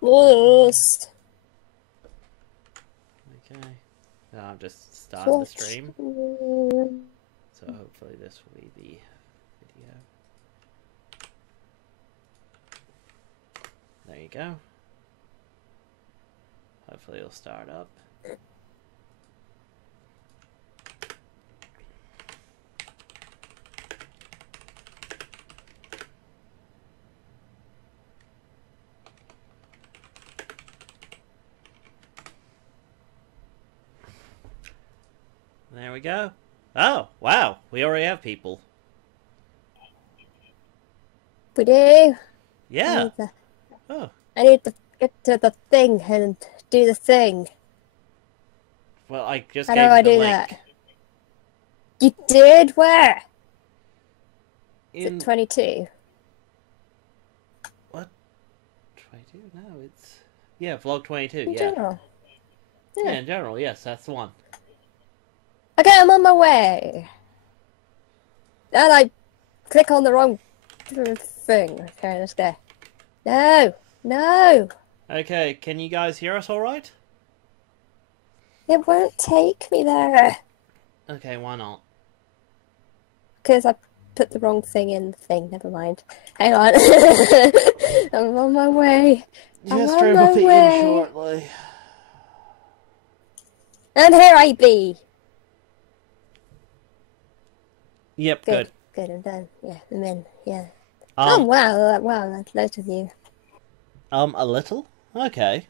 Yes. Okay. Now I'm just starting the stream. Mm. So hopefully this will be the video. There you go. Hopefully it'll start up. There we go. Oh, wow. We already have people. We do. Yeah. Oh. I need to get to the thing and do the thing. Well, I just How do gave I you the do link. that? You did? Where? Is it In 22? what? 22? No, it's vlog 22. In Yeah. general. Yeah, Yeah. in general, yes, that's the one. Okay, I'm on my way. And I click on the wrong thing. Okay, let's go. No! No! Okay, can you guys hear us all right? It won't take me there. Okay, why not? Because I put the wrong thing in the thing. Never mind. Hang on. I'm on my way. I'm Yes, on stream my will be in way. shortly. And here I be. Yep, good. Good, I'm done. Yeah, I'm in. Yeah. Um, Oh, wow. Wow, that's loads of you. a little? Okay.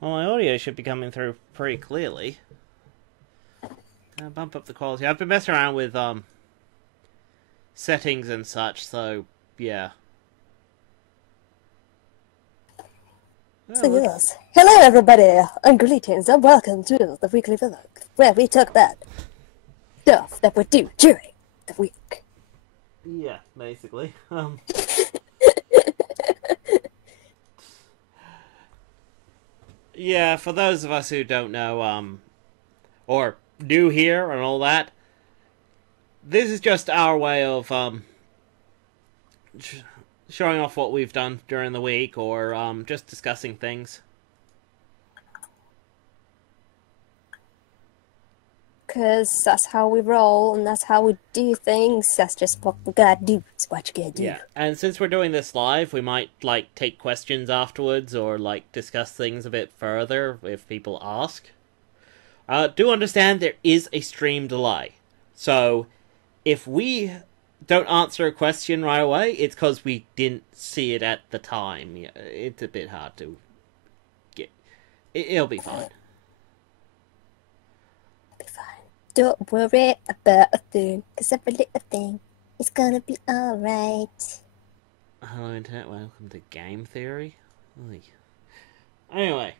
Well, my audio should be coming through pretty clearly. Bump up the quality. I've been messing around with, settings and such, so, yeah. So yes. Hello, everybody, and greetings, and welcome to the weekly vlog, where we talk about stuff that we do during the week. Yeah, basically. Yeah, for those of us who don't know, or new here and all that, this is just our way of, showing off what we've done during the week, or, just discussing things. Because that's how we roll, and that's how we do things. That's just what we gotta do. It's what you gotta do. Yeah, and since we're doing this live, we might, like, take questions afterwards, or, like, discuss things a bit further if people ask. Do understand there is a stream delay. So, if we don't answer a question right away, it's because we didn't see it at the time. Yeah, it's a bit hard to get. It'll be fine. It'll be fine. Don't worry about a thing, because every little thing is gonna be alright. Hello, Internet. Welcome to Game Theory. Oy. Anyway,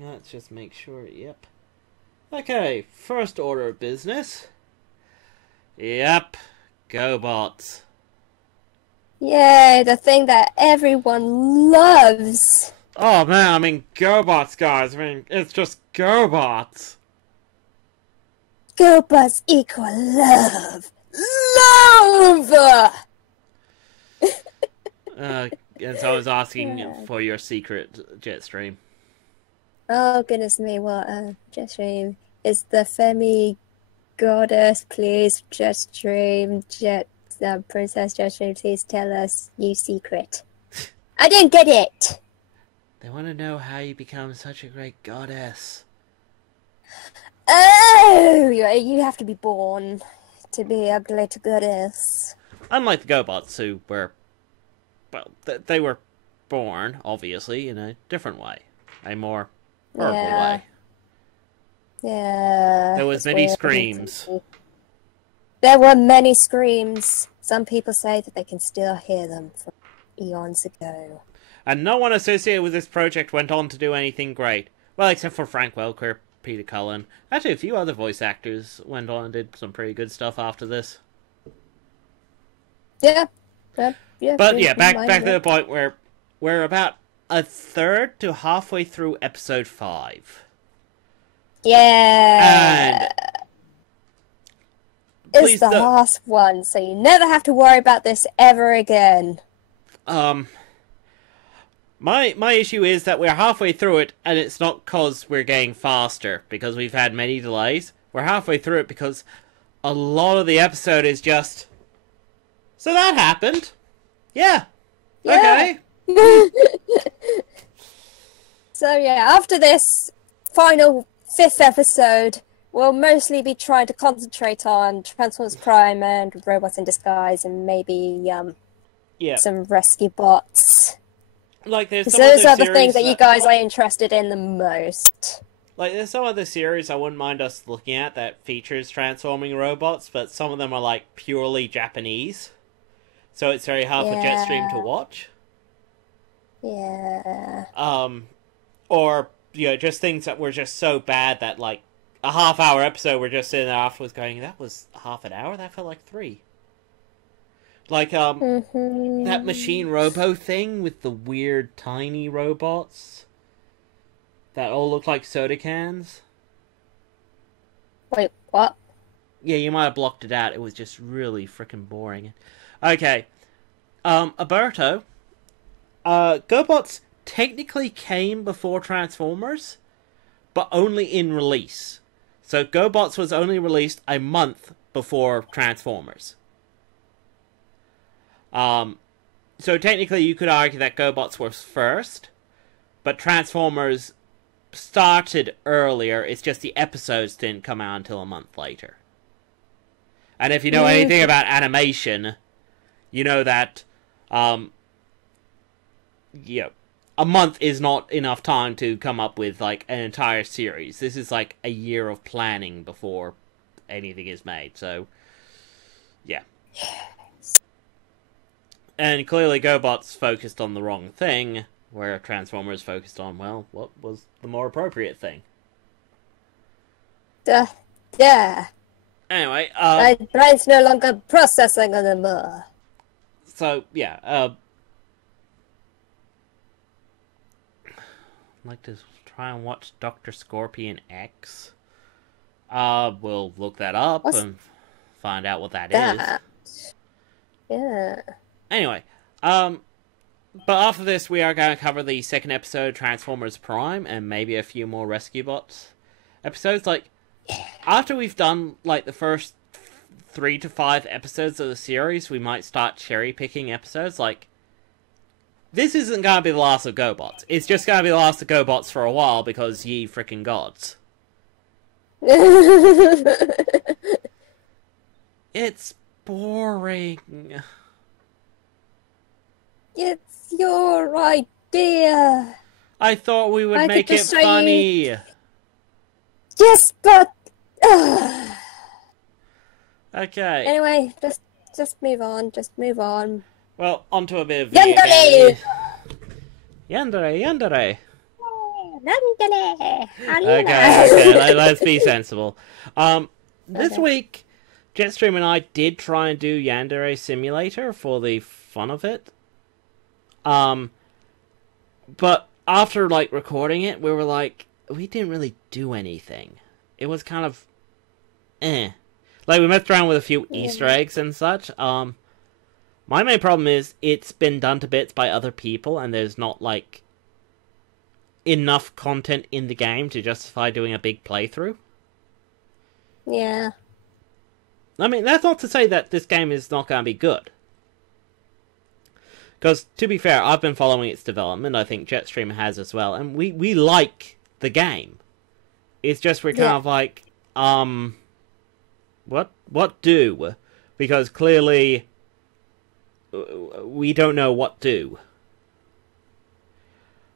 let's just make sure. Yep. Okay, first order of business. Yep, GoBots. Yay, the thing that everyone loves. Oh man, I mean GoBots, guys. I mean, it's just GoBots. GoBots equal love. Love! And so I was asking for your secret jet stream. Oh, goodness me, what a Jetstream. Is the Femi goddess, please, Jetstream, Princess Jetstream, please tell us your secret. I didn't get it! They want to know how you become such a great goddess. Oh! You have to be born to be a great goddess. Unlike the GoBots, who were, well, they were born, obviously, in a different way. A more horrible way. Yeah. There was many screams. There were many screams. Some people say that they can still hear them from eons ago. And no one associated with this project went on to do anything great. Well, except for Frank Welker, Peter Cullen. Actually, a few other voice actors went on and did some pretty good stuff after this. Yeah. But yeah, back to the point where we're about a third to halfway through episode 5. Yeah. And it's the last one, so you never have to worry about this ever again. My issue is that we're halfway through it, and it's not because we're getting faster, because we've had many delays. We're halfway through it because a lot of the episode is just... So that happened. Yeah. Okay. So yeah, after this final 5th episode, we'll mostly be trying to concentrate on Transformers Prime and Robots in Disguise, and maybe some rescue bots. Like, there's some those are the series things that you guys are interested in the most. Like, there's some other series I wouldn't mind us looking at that features transforming robots, but some of them are, like, purely Japanese. So it's very hard for Jetstream to watch. Yeah. Or, you know, just things that were just so bad that, like, a half-hour episode we're just sitting there afterwards going, that was half an hour? That felt like 3. Like, that Machine Robo thing with the weird tiny robots that all look like soda cans. Wait, what? Yeah, you might have blocked it out. It was just really freaking boring. Okay. Alberto, GoBots technically came before Transformers, but only in release. So GoBots was only released a month before Transformers. So technically you could argue that GoBots was first, but Transformers started earlier. It's just the episodes didn't come out until a month later. And if you know anything about animation, you know that, a month is not enough time to come up with, like, an entire series. This is, like, a year of planning before anything is made, so, yeah. And clearly GoBots focused on the wrong thing, where Transformers focused on, well, what was the more appropriate thing? Yeah. Anyway, my brain's no longer processing anymore. So, yeah, I'd like to try and watch Dr. Scorpion X. We'll look that up and find out what that is. Yeah. Anyway, but after this, we are going to cover the second episode of Transformers Prime and maybe a few more Rescue Bots episodes. Like, after we've done, like, the first 3 to 5 episodes of the series, we might start cherry-picking episodes. Like, this isn't going to be the last of GoBots. It's just going to be the last of GoBots for a while because ye freaking gods. It's boring. It's your idea. I thought we would make it funny. Yes, but... Okay. Anyway, just move on. Just move on. Well, onto a bit of Yandere! Yandere. Yandere! Okay, let's be sensible. This week, Jetstream and I did try and do Yandere Simulator for the fun of it. But after, like, recording it, we were like, we didn't really do anything. It was kind of, Like, we messed around with a few Easter eggs and such. My main problem is, it's been done to bits by other people, and there's not, like, enough content in the game to justify doing a big playthrough. Yeah. I mean, that's not to say that this game is not going to be good. Because, to be fair, I've been following its development. I think Jetstream has as well. And we like the game. It's just we're kind of like, what do? Because clearly, we don't know what do.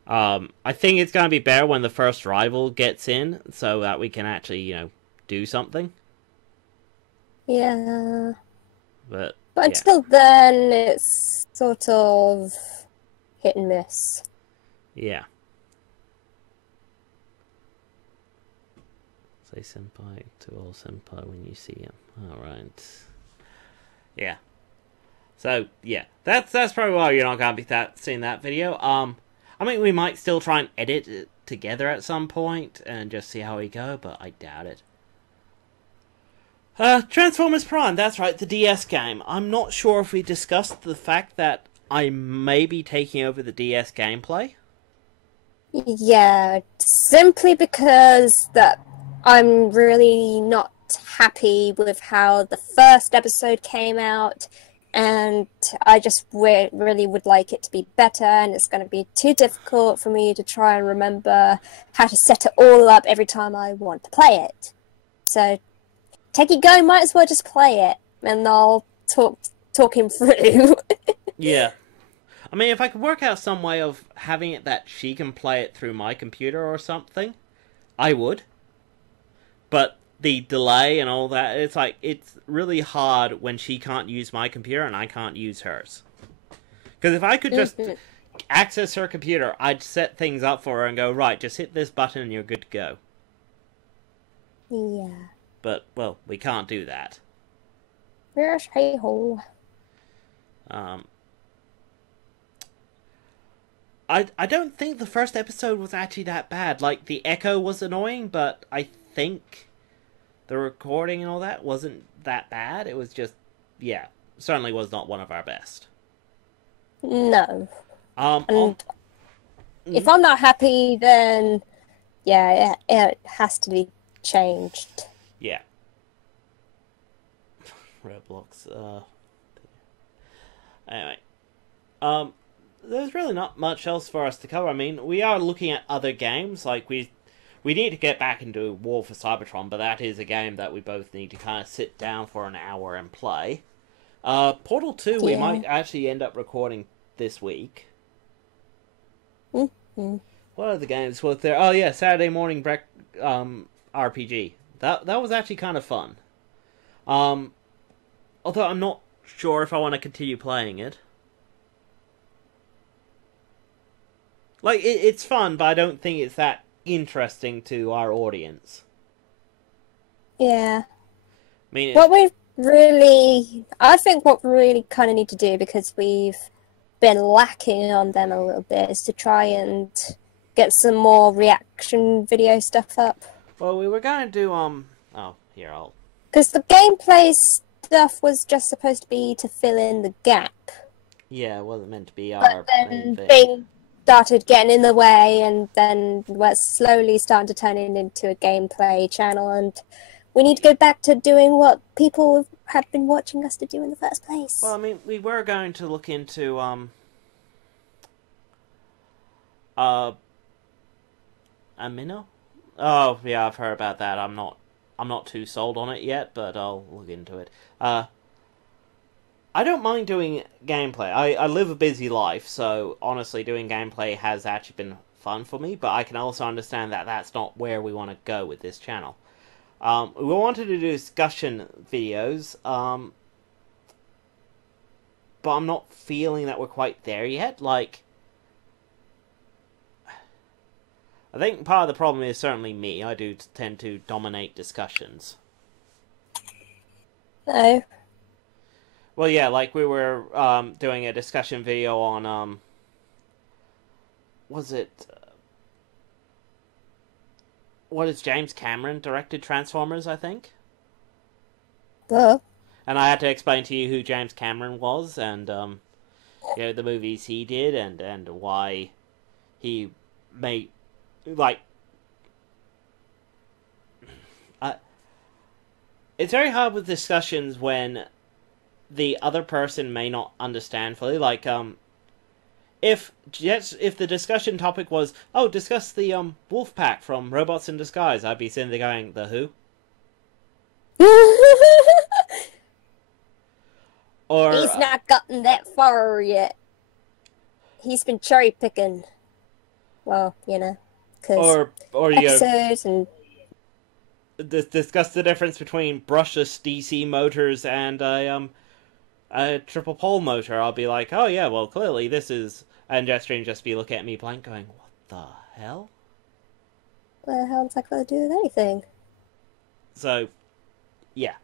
I think it's going to be better when the first rival gets in, so that we can actually, do something. Yeah. But until then, it's sort of hit and miss. Yeah. Say senpai to all senpai when you see him. Alright. Yeah. So, yeah. That's probably why you're not going to be seeing that video. I mean, we might still try and edit it together at some point and just see how we go, but I doubt it. Transformers Prime, that's right, the DS game. I'm not sure if we discussed the fact that I may be taking over the DS gameplay. Yeah, simply because that I'm really not happy with how the first episode came out, and I just really would like it to be better, and it's going to be too difficult for me to try and remember how to set it all up every time I want to play it. So, take it go, might as well just play it, and I'll talk him through. Yeah. I mean, if I could work out some way of having it that she can play it through my computer or something, I would. But the delay and all that, it's really hard when she can't use my computer and I can't use hers. Because if I could just access her computer, I'd set things up for her and go, right, just hit this button and you're good to go. Yeah. But, well, we can't do that. Yes, hey ho. I don't think the first episode was actually that bad. Like, the echo was annoying, but I think the recording and all that wasn't that bad. It was just, yeah, certainly was not one of our best. No. And if I'm not happy, then yeah, it has to be changed. Yeah. Roblox. Anyway, there's really not much else for us to cover. I mean, we are looking at other games. Like we need to get back into War for Cybertron, but that is a game that we both need to kind of sit down for an hour and play. Portal 2 we might actually end up recording this week. Mm-hmm. What other games was there? Oh yeah, Saturday Morning RPG. That was actually kind of fun. Although I'm not sure if I want to continue playing it. Like, it's fun, but I don't think it's that interesting to our audience. Yeah. I mean, I think what we really kind of need to do, because we've been lacking on them a little bit, is to try and get some more reaction video stuff up. Well, we were going to do, oh, here, I'll... Because the gameplay stuff was just supposed to be to fill in the gap. Yeah, it wasn't meant to be our main thing. They started getting in the way, and then we're slowly starting to turn it into a gameplay channel, and we need to go back to doing what people have been watching us to do in the first place. Well, I mean, we were going to look into, Amino? Oh, yeah, I've heard about that. I'm not too sold on it yet, but I'll look into it. I don't mind doing gameplay. I live a busy life, so honestly, doing gameplay has actually been fun for me, but I can also understand that that's not where we want to go with this channel. We wanted to do discussion videos, but I'm not feeling that we're quite there yet. Like, I think part of the problem is certainly me. I do tend to dominate discussions. No. Well, yeah, like we were doing a discussion video on, was it... what is James Cameron directed Transformers, I think? Duh. And I had to explain to you who James Cameron was, and, you know, the movies he did, and why he made, like... it's very hard with discussions when the other person may not understand fully. Like, if the discussion topic was, oh, discuss the wolf pack from Robots in Disguise, I'd be sitting there going, the who? Or he's not gotten that far yet. He's been cherry picking. Well, you know, because episodes and discuss the difference between brushless DC motors and a triple pole motor. I'll be like, oh yeah, well clearly this is, and Jetstream just be looking at me blank going, what the hell? What the hell is that got to do with anything? So, yeah.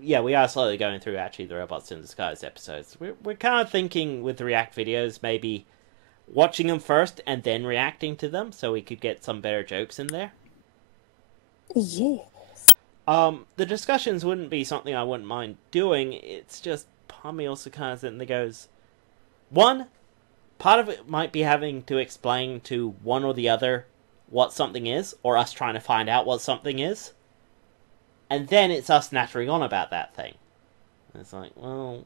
Yeah, we are slowly going through actually the Robots in Disguise episodes. We're kind of thinking with the React videos, maybe watching them first and then reacting to them so we could get some better jokes in there. Yes. The discussions wouldn't be something I wouldn't mind doing. It's just part of me also kind of sitting there goes, one, part of it might be having to explain to one or the other what something is, or us trying to find out what something is. And then it's us nattering on about that thing. It's like, well...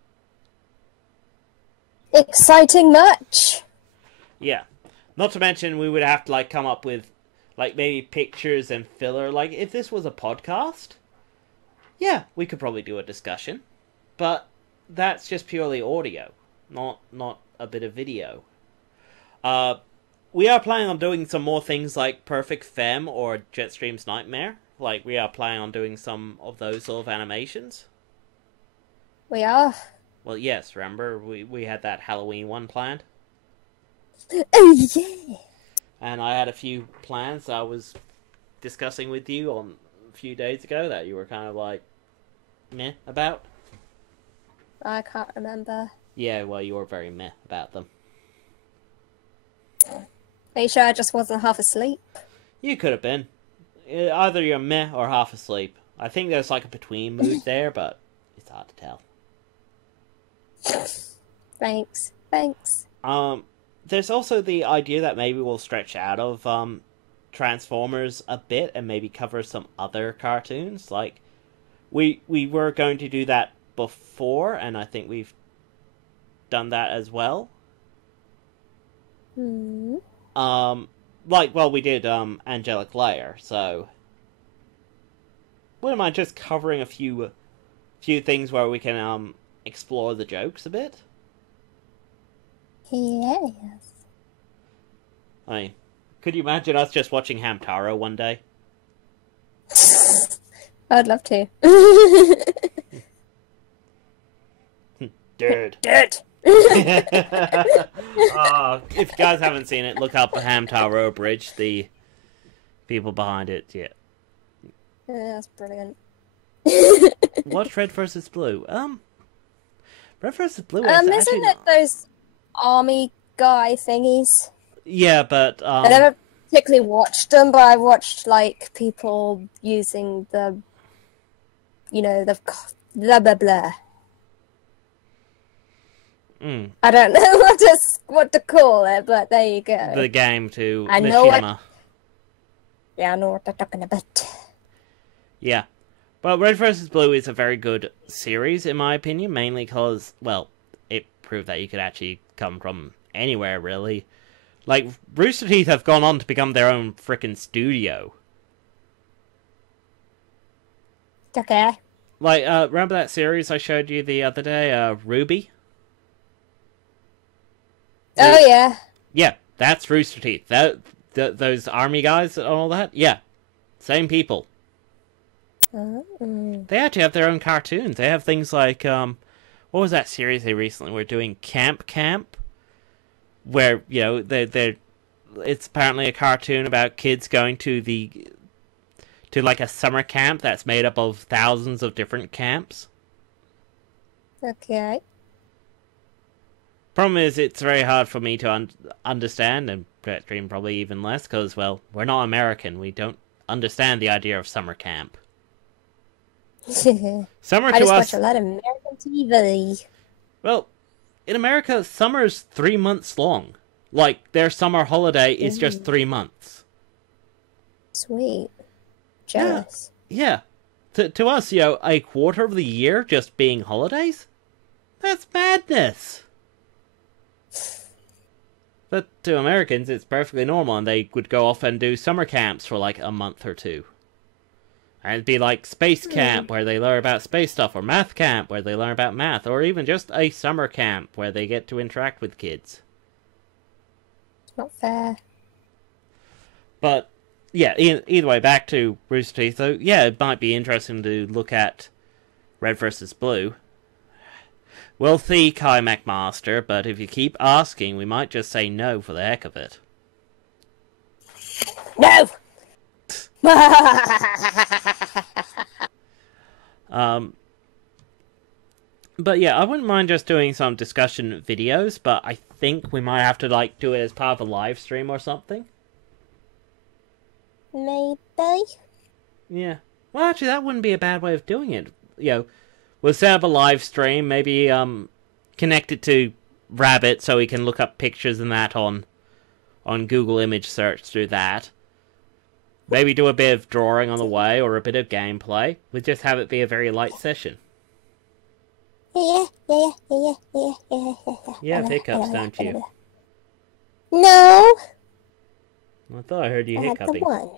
Exciting much? Yeah. Not to mention, we would have to, like, come up with, like, maybe pictures and filler. Like, if this was a podcast, yeah, we could probably do a discussion. But that's just purely audio, not a bit of video. We are planning on doing some more things like Perfect Femme or Jetstream's Nightmare. Like, we are planning on doing some of those sort of animations. We are? Well, yes, remember, we had that Halloween one planned? Oh, yeah! And I had a few plans I was discussing with you on a few days ago that you were kind of like, meh about. I can't remember. Yeah, well, you were very meh about them. Are you sure I just wasn't half asleep? You could have been. Either you're meh or half asleep. I think there's like a between mood there, but it's hard to tell. Thanks. There's also the idea that maybe we'll stretch out of Transformers a bit and maybe cover some other cartoons. Like, we were going to do that before, and I think we've done that as well. Hmm. We did Angelic Layer, so wouldn't mind just covering a few things where we can explore the jokes a bit. Yes. I mean, could you imagine us just watching Hamtaro one day? I'd love to. Dude. If you guys haven't seen it, look up the Hamtaro Bridge. The people behind it, yeah. Yeah, that's brilliant. Watch Red vs. Blue. Red vs. Blue is isn't actually... it those army guy thingies? Yeah, but I never particularly watched them, but I watched like people using the blah blah blah. I don't know what to call it, but there you go. The game to I know I know what they're talking about. Yeah. Well, Red vs. Blue is a very good series, in my opinion, mainly because, well, it proved that you could actually come from anywhere, really. Like, Rooster Teeth have gone on to become their own frickin' studio. Okay. Like, remember that series I showed you the other day, Ruby? Oh, yeah. Yeah, that's Rooster Teeth. Those army guys and all that? Yeah. Same people. They actually have their own cartoons. They have things like, what was that series they recently were doing? Camp? Where, it's apparently a cartoon about kids going to like a summer camp that's made up of thousands of different camps. Okay. Problem is, it's very hard for me to understand, and Jetstream probably even less, because, well, we're not American. We don't understand the idea of summer camp. Summer to us... I just watch a lot of American TV. Well, in America, summer's 3 months long. Like, their summer holiday is just 3 months. Sweet. Jealous. Yeah. To us, a quarter of the year just being holidays? That's madness. But to Americans, it's perfectly normal, and they would go off and do summer camps for like a month or two. And it'd be like space camp, where they learn about space stuff, or math camp, where they learn about math, or even just a summer camp, where they get to interact with kids. It's not fair. But, yeah, either way, back to Rooster Teeth, though, yeah, it might be interesting to look at Red vs. Blue. We'll see, Kai McMaster, but if you keep asking, we might just say no for the heck of it. No! But yeah, I wouldn't mind just doing some discussion videos, but I think we might have to, like, do it as part of a live stream or something. Maybe? Yeah. Well, actually, that wouldn't be a bad way of doing it. We'll set up a live stream, maybe, connect it to Rabbit so we can look up pictures and that on Google image search through that. Maybe do a bit of drawing on the way or a bit of gameplay. We'll just have it be a very light session. Yeah. You have hiccups, don't you? No. I thought I heard you I had hiccuping. the one.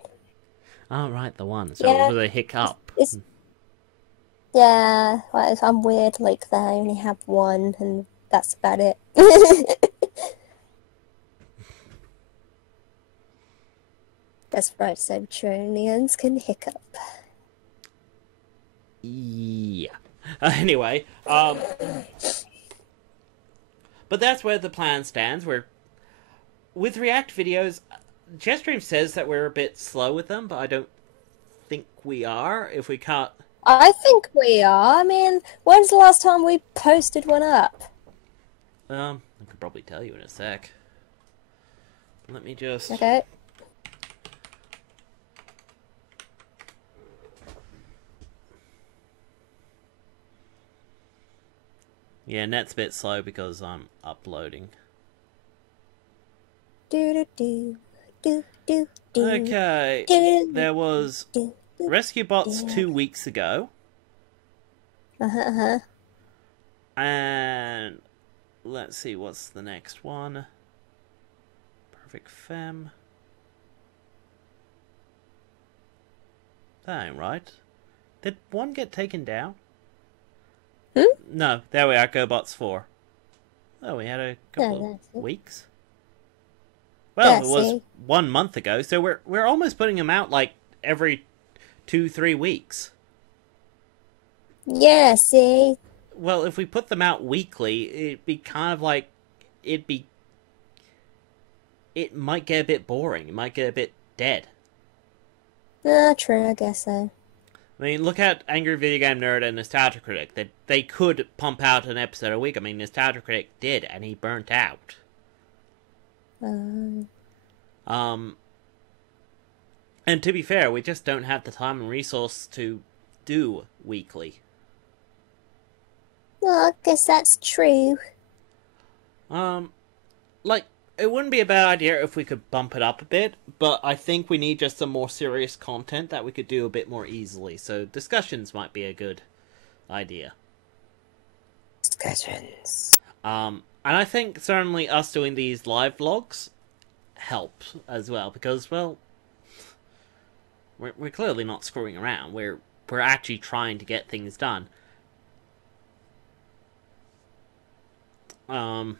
Oh, right, the one. So Yeah. it was a hiccup. Yeah, well, I'm weird like that. I only have one, and that's about it. That's right, so Tronians can hiccup. Yeah. Anyway, but that's where the plan stands. With React videos, Jetstream says that we're a bit slow with them, but I don't think we are. If we can't... I think we are. I mean, when's the last time we posted one up? I could probably tell you in a sec. Let me just... Okay. Yeah, net's a bit slow because I'm uploading. Okay, there was Rescue Bots 2 weeks ago. And let's see, what's the next one? Perfect Femme. That ain't right. Did one get taken down? No, there we are, GoBots 4. Oh, we had a couple of weeks. Well, it was 1 month ago, so we're almost putting them out like every 2-3 weeks. Yeah, see? Well, if we put them out weekly, it'd be kind of like... It might get a bit boring. It might get a bit dead. True, I guess so. I mean, look at Angry Video Game Nerd and Nostalgia Critic. They could pump out an episode a week. I mean, Nostalgia Critic did, and he burnt out. And to be fair, we just don't have the time and resource to do weekly. Well, I guess that's true. Like, it wouldn't be a bad idea if we could bump it up a bit, but I think we need just some more serious content that we could do a bit more easily, so discussions might be a good idea. Discussions. And I think certainly us doing these live vlogs help as well, because, well, we're clearly not screwing around. We're actually trying to get things done. I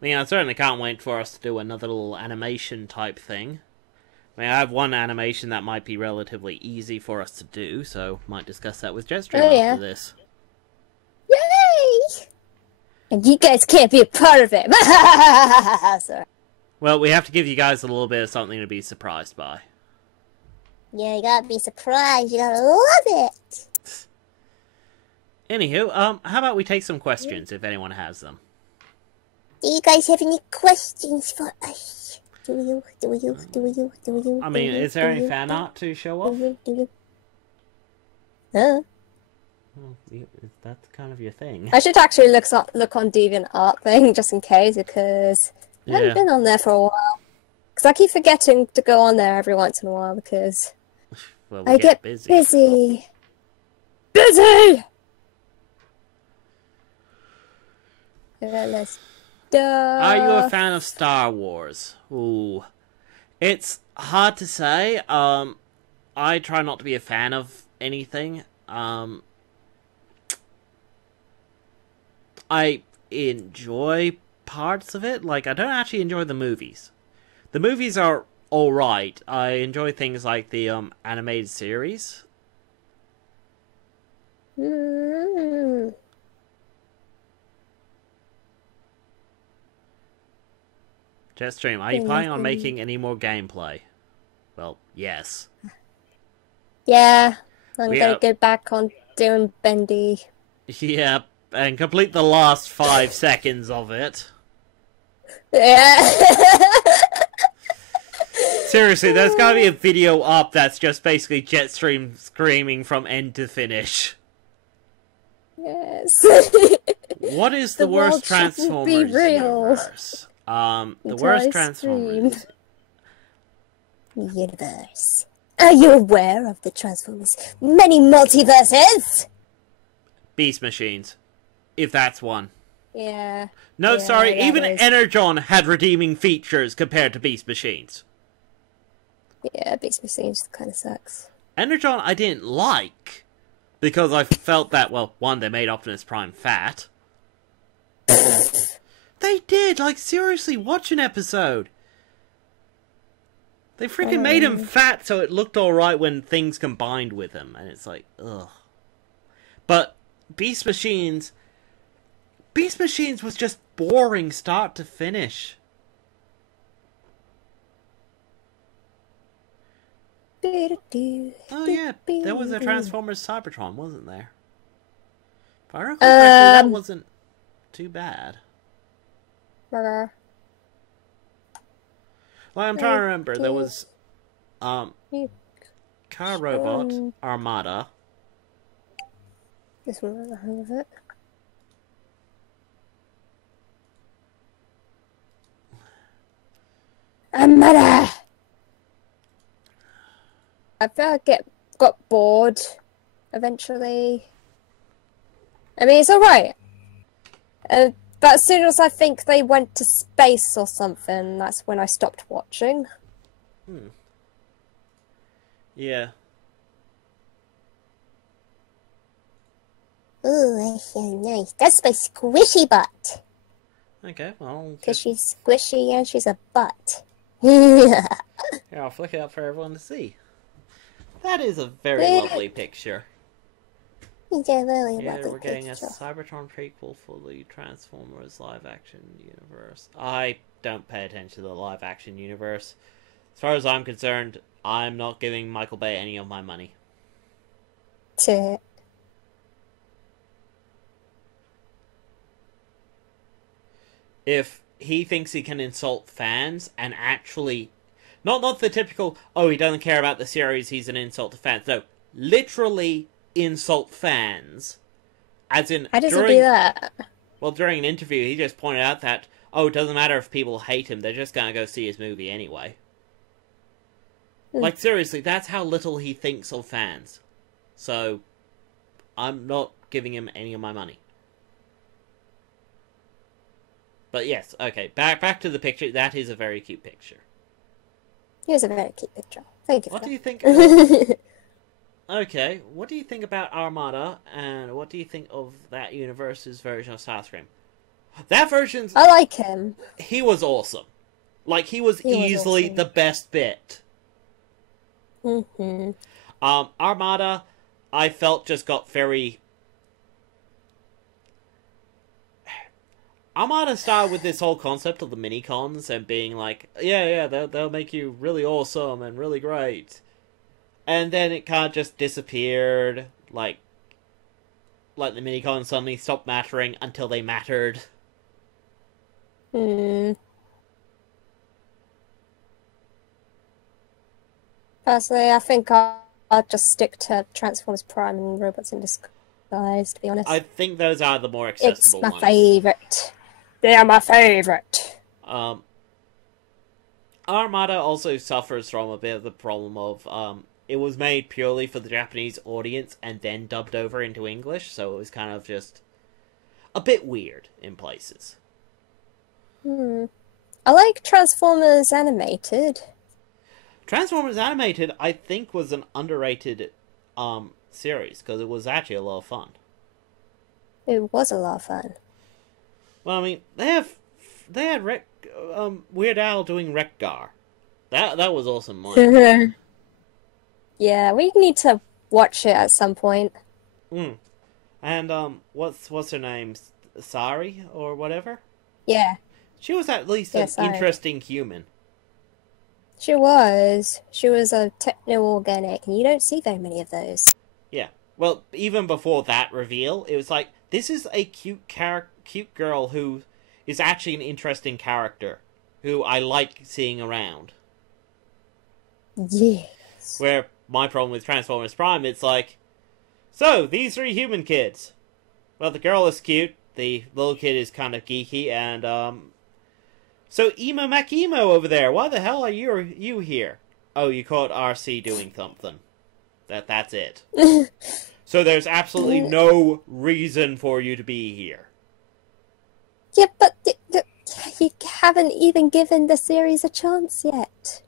mean, I certainly can't wait for us to do another little animation type thing. I mean, I have one animation that might be relatively easy for us to do, so might discuss that with Jetstream after this. Yay! And you guys can't be a part of it. Sorry. Well, we have to give you guys a little bit of something to be surprised by. Yeah, you gotta be surprised. You gotta love it. Anywho, how about we take some questions if anyone has them? Do you guys have any questions for us? Do you? I mean, is there any fan art to show off? Huh? Well, that's kind of your thing. I should actually look on DeviantArt thing just in case, because I haven't been on there for a while. Because I keep forgetting to go on there every once in a while because well, I get busy. Busy. Let's go. Are you a fan of Star Wars? Ooh, it's hard to say. I try not to be a fan of anything. I enjoy parts of it. Like, I don't actually enjoy the movies. The movies are alright. I enjoy things like the animated series. Jetstream, are you planning on making any more gameplay? Well, yes. Yeah, I'm gonna go back on doing Bendy. Yeah, and complete the last 5 seconds of it. Yeah. Seriously, there's gotta be a video up that's just basically Jetstream screaming from end to finish. Yes. What is The the worst world shouldn't be Transformers real. universe? The It's worst ice Transformers. universe. Are you aware of the Transformers' many multiverses? Beast Machines. If that's one. Yeah. No, Yeah, sorry, that even is. Energon had redeeming features compared to Beast Machines. Yeah, Beast Machines kind of sucks. Energon I didn't like, because I felt that, well, one, they made Optimus Prime fat. They did, like, seriously, watch an episode. They freaking made him fat so it looked alright when things combined with him, and it's like, ugh. But Beast Machines was just boring start to finish. Oh yeah, there was a Transformers Cybertron, wasn't there? If I recall correctly, that wasn't too bad. Like, I'm trying to remember, there was Car Robot, Armada. This one, the hang of it. Armada! I felt I got bored eventually. I mean, it's alright. But as soon as I think they went to space or something, that's when I stopped watching. Yeah. Ooh, that's so nice. That's my squishy butt. Okay, well... Because she's squishy and she's a butt. Here, I'll flick it up for everyone to see. That is a very lovely picture. It's a really Yeah, lovely we're getting picture. a Cybertron prequel for the Transformers live-action universe. I don't pay attention to the live-action universe. As far as I'm concerned, I'm not giving Michael Bay any of my money. If he thinks he can insult fans and actually... Not the typical, oh, he doesn't care about the series, he's an insult to fans. No, literally insult fans. As in, How does it do that? Well, during an interview, he just pointed out that, oh, it doesn't matter if people hate him, they're just gonna go see his movie anyway. Like, seriously, that's how little he thinks of fans. So, I'm not giving him any of my money. But yes, okay, back to the picture. That is a very cute picture. Here's a very cute picture. Thank you. What do you think? Okay, what do you think about Armada, and what do you think of that universe's version of Starscream? That version's... I like him. He was awesome. Like, he was easily awesome. the best bit. Armada, I felt just got very... Armada started with this whole concept of the mini-cons and being like, yeah, they'll make you really awesome and really great. And then it kind of just disappeared, like the mini-cons suddenly stopped mattering until they mattered. Personally, I think I'll just stick to Transformers Prime and Robots in Disguise, to be honest. I think those are the more accessible ones. It's my favourite. They are my favourite. Armada also suffers from a bit of the problem of, it was made purely for the Japanese audience and then dubbed over into English, so it was kind of just a bit weird in places. I like Transformers Animated. Transformers Animated, I think, was an underrated series, because it was actually a lot of fun. It was a lot of fun. Well, I mean, they had Weird Al doing Wreck-Gar. That was awesome. Yeah, we need to watch it at some point. And what's her name? Sari or whatever? Yeah. She was at least an interesting human. She was. She was a techno-organic, and you don't see very many of those. Yeah. Well, even before that reveal, it was like, this is a cute girl who is actually an interesting character, who I like seeing around. Yes. Where my problem with Transformers Prime, it's like, so, these 3 human kids. Well, the girl is cute. The little kid is kind of geeky, and so Emo Macemo over there. Why the hell are you here? Oh, you caught RC doing something. That's it. So there's absolutely no reason for you to be here. Yeah, but you haven't even given the series a chance yet.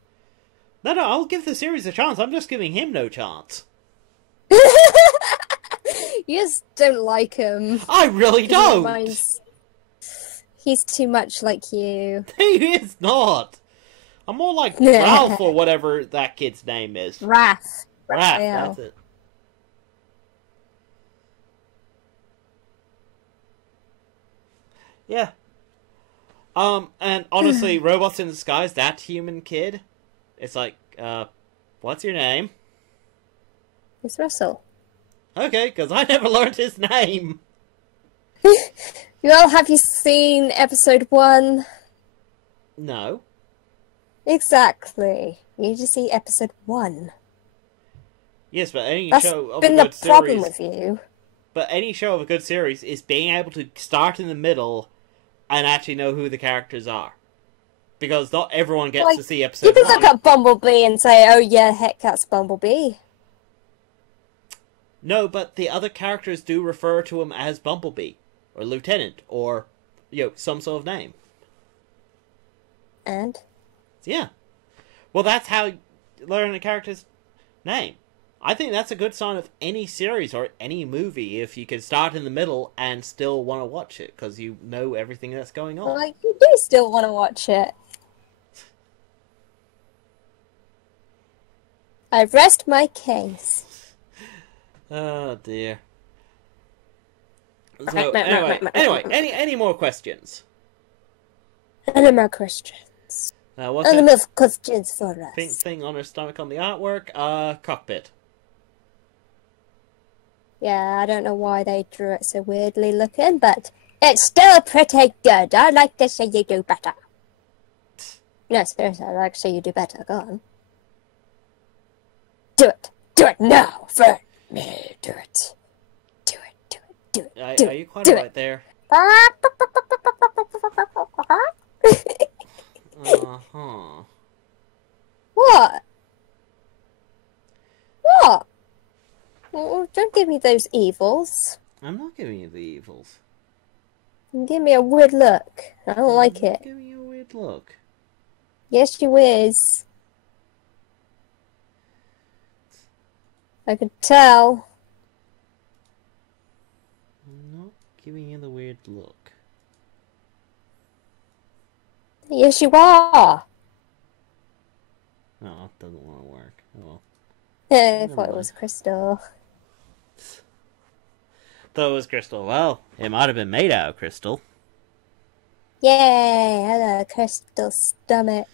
No, I'll give the series a chance. I'm just giving him no chance. You just don't like him. I really don't. He's too much like you. He is not. I'm more like Ralph or whatever that kid's name is. Raph. Raph, that's it. Yeah. And honestly, Robots in Disguise, that human kid, it's like, what's your name? It's Russell. Okay, because I never learned his name. Well, have you seen episode 1? No. Exactly. You need to see episode 1. Yes, but any That's show of been a good the problem series... with you. But any show of a good series is being able to start in the middle and actually know who the characters are. Because not everyone gets to see episode 1. You can look at Bumblebee and say, oh yeah, heck, that's Bumblebee. No, but the other characters do refer to him as Bumblebee, or Lieutenant, or, some sort of name. And? Yeah. Well, that's how you learn a character's name. I think that's a good sign of any series or any movie if you can start in the middle and still want to watch it, because you know everything that's going on. Like, you do still want to watch it. I rest my case. Oh, dear. So, anyway, any more questions? Any more questions? What's Any that more questions for us? pink thing on her stomach on the artwork? Cockpit. Yeah, I don't know why they drew it so weirdly looking, but it's still pretty good. I'd like to see you do better. No, seriously, I'd like to see you do better. Go on. Do it. Do it now for me. Do it. Do it. Do it. Do it. Are you quite right there? Uh-huh. What? What? Oh, don't give me those evils. I'm not giving you the evils. You give me a weird look. I don't like it. I'm giving you a weird look. Yes, you is. I could tell. I'm not giving you the weird look. Yes, you are. No, it doesn't want to work. Oh. I thought it was Crystal. Thought it was crystal. Well, it might have been made out of crystal. Yay! I got a crystal stomach.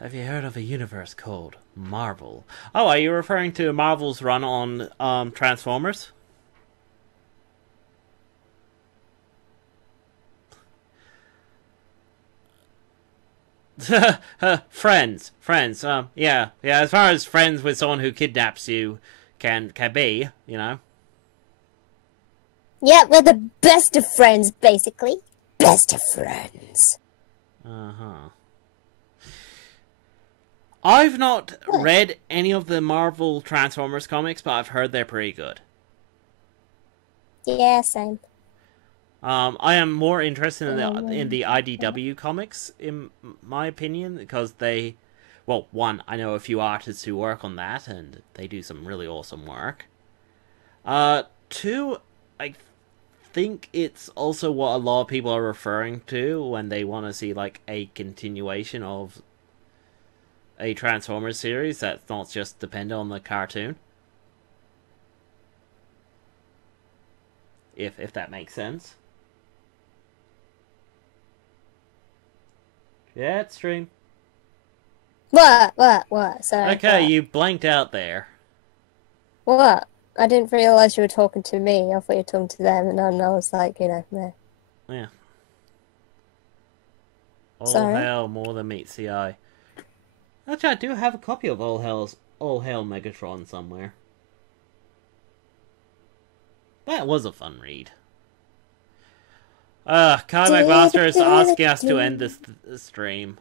Have you heard of a universe called Marvel? Oh, are you referring to Marvel's run on Transformers? Friends. Yeah. As far as friends with someone who kidnaps you can be, you know. Yeah, we're the best of friends, basically. Best of friends. Uh-huh. I've not read any of the Marvel Transformers comics, but I've heard they're pretty good. Yeah, same. I am more interested in the IDW comics, in my opinion, because they... Well, one, I know a few artists who work on that, and they do some really awesome work. Two, I think it's also what a lot of people are referring to when they want to see, like, a continuation of a Transformers series that's not just dependent on the cartoon. If that makes sense. Jetstream. What? Sorry. Okay, what? you blanked out there. What? I didn't realise you were talking to me. I thought you were talking to them, and then I was like, meh. Yeah. All Sorry? Hail more than meets the eye. Actually, I do have a copy of All Hail Megatron somewhere. That was a fun read. Comic Master is asking us to end this stream.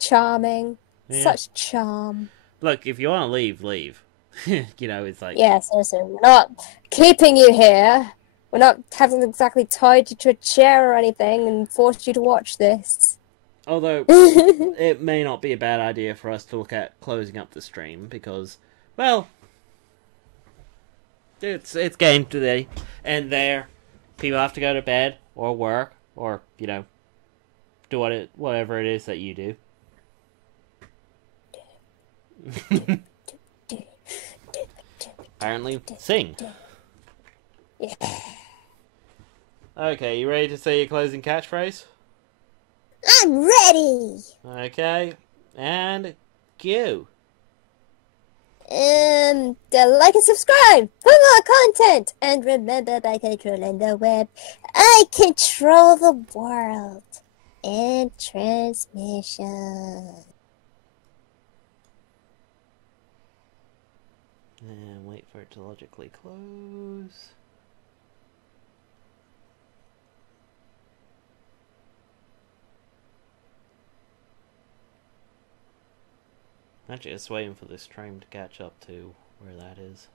Charming. Yeah. Such charm. Look, if you want to leave, leave. You know, it's like... Yes, we're not keeping you here. We're not having exactly tied you to a chair or anything and forced you to watch this. Although, it may not be a bad idea for us to look at closing up the stream, because, well, it's game today, and there, people have to go to bed, or work, or, you know, do whatever it is that you do. Apparently, sing. Yeah. Okay, you ready to say your closing catchphrase? I'm ready! Okay, and go. Like and subscribe for more content! And remember, by controlling the web, I control the world and transmission. And wait for it to logically close. Actually, just waiting for this stream to catch up to where that is.